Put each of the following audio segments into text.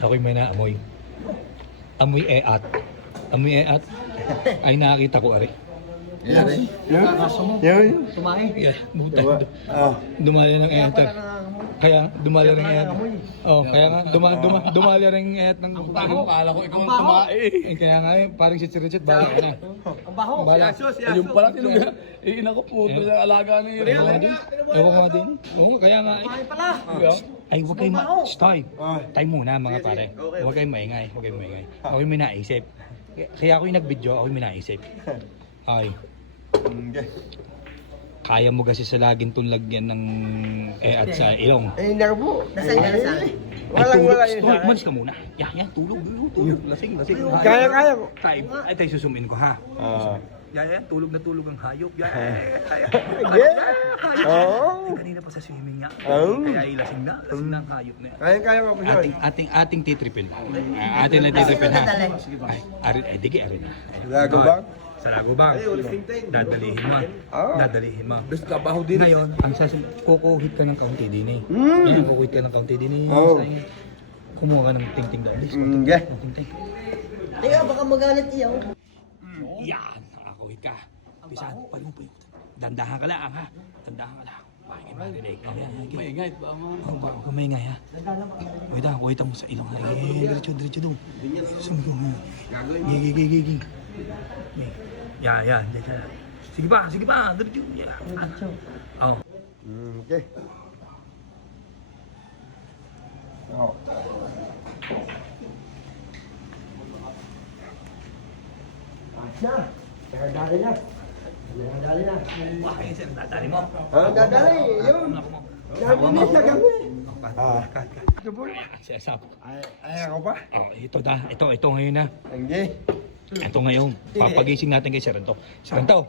Ako'y may naamoy. Amoy eat. Amoy eat. Ay nakakita ko, ari. Yan. Kaso mo. Yan. Tumae. Yeah, Ah. dumali ng eat. Kaya dumali ng eat. Oh, kaya nga dumali ng eat ng baho. Akala ko ikaw ang tumae. Kaya nga parang si Richard bala na. Ang baho. Bala. Yung pala tinuga. Ina ko po yung alaga ni Rene. Ewan ko din. Oo, kaya nga. Ay pala. Ay, huwag kayo stay. Tayo muna mga pare. Huwag kayong maingay. Huwag kayong maingay. Ako'y may naisip. Kaya ako'y nag-video, ako'y may naisip. Ay. Kaya mo kasi sa laging tunlag yan ng at sa ilong. Eh, narbo. Nasaan ka na Ay, Walang tulog. wala yun. Stoy, malis ka muna. Yan, tulog. Lasing. Kaya ko. Ay, tayo susumin ko ha. Ah. Yan, tulog na tulog ang hayop. Yan. Oo. Kanina pa sa swimming niya. Oh. Kaya lasing na ang hayop na yan. Kaya ko po siya. Ating titripin. Ating na titripin ha. Ay, dige arin. Lago ba? Sa lago ba? Dadalihin mo. Dadalihin mo. Bes trabaho din. Ngayon, ang kukuhit ka ng kaunti din eh. Mm. Yan, kukuhit ka ng kaunti din eh. Oo. Kumuha ka ng ting-ting daw. Hindi. Ting-ting. Teka, baka magalit iyaw. Yan, nakakuhit ka. Pisan, pag mo po yun. Dandahan ka lang ha. Dandahan ka lang. Bakit marinig? Maingay ba mo? Huwag ka maingay ha. Wait mo sa ilong ha. Diretso daw. Sumigaw mo. Gigi. Yan. Sige pa. Diretso. Oo. Okay. Oh. Dali na. Bakit sir, dadali mo? Dadali, yun. Dadali sa kami. Siyasap. Ay, ako pa? Oh, ito ngayon na. Hindi. Ito ngayon. Papagising natin kay Saranto. Saranto,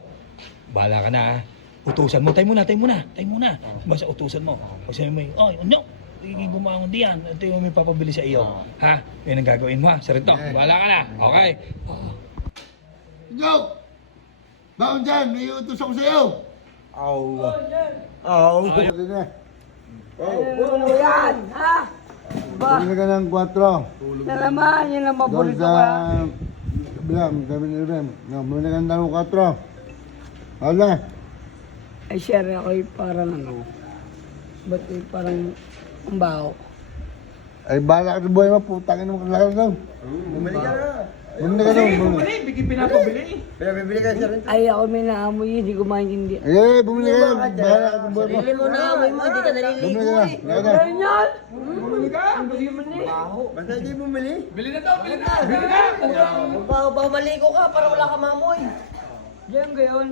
bahala ka na ha. Utusan mo. Tayo muna. Basta utusan mo. Pag sabi mo, ay, no. Bumangon diyan. Ito yung may papabili sa iyo. Ha? Yan ang gagawin mo ha. Saranto, bahala ka na. Okay? Joke! Baon dyan, may utos ako sa'yo! Aw. Aw. Ano yan? Ha? Ba? Bumili ka ng 4. Na naman, yun ang Doon paborito sa... ko. Bilang, sabi ni Rem. Bumili ka ng 4. Hala. Ay, share ako'y parang ano. Ba't parang ang baho? Ay, bala ka sa buhay mo, putangin mo kalakal daw. Bumili ka na. Bumili ka daw. Bigyan pinapabili. Bibili ka siya rin. Ay, ako may naamoy, hindi ko maintindihan. Ay, bumili ka na. Bala ka sa buhay mo. Bili mo na amoy mo, hindi ka Bumili naliligo ka na. eh. Bumili ka na. Ganyan! Basta hindi bumili. Bili na daw. Bago maligo ka para wala ka mamoy. Diyan gayon.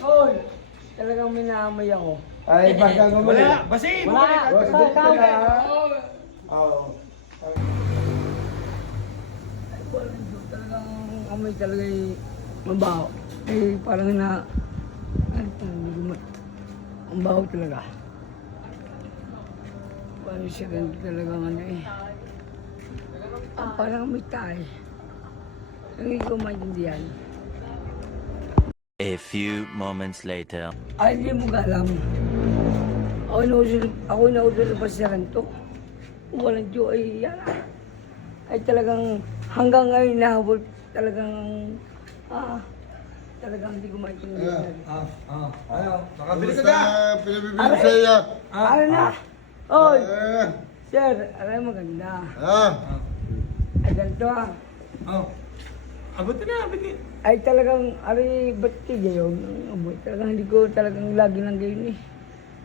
Hoy! Talagang may naamoy ako. Ay, basta bumili. Basin! Wala! Basta ikaw! Oo. Talagang amoy talaga mabaho. Eh, parang na... Ay, hindi ko ang baho talaga. Parang siya ganito talagang ano eh. Parang may tayo. Hindi ko maintindihan. A few moments later. Ay, hindi mo alam. Ako nausulog pa sa ranto. Walang Diyo ay yan. Ay talagang hanggang ngayon nahabol talagang talagang hindi ko maintindihan. Makabili ka Basta na. pinabibili ko sa'yo. Ano na? Oy! Ah. Sir, aray maganda. Ah. Ay ganito ah. Oh. Abot na, bigyan. Ay talagang, aray ba't tigayon? Talagang hindi ko talagang lagi lang gayon eh.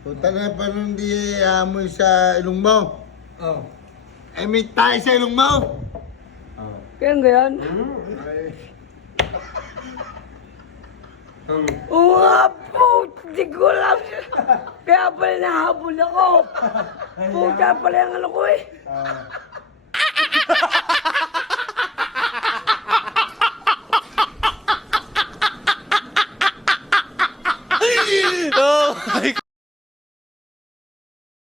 Punta na pa nung di amoy sa ilong mo. Oh. Ay, may tayo sa ilong mo. Kaya gayon? Oo nga po, di ko alam. Kaya pala nahabol ako. Puta pala yung ano ko eh.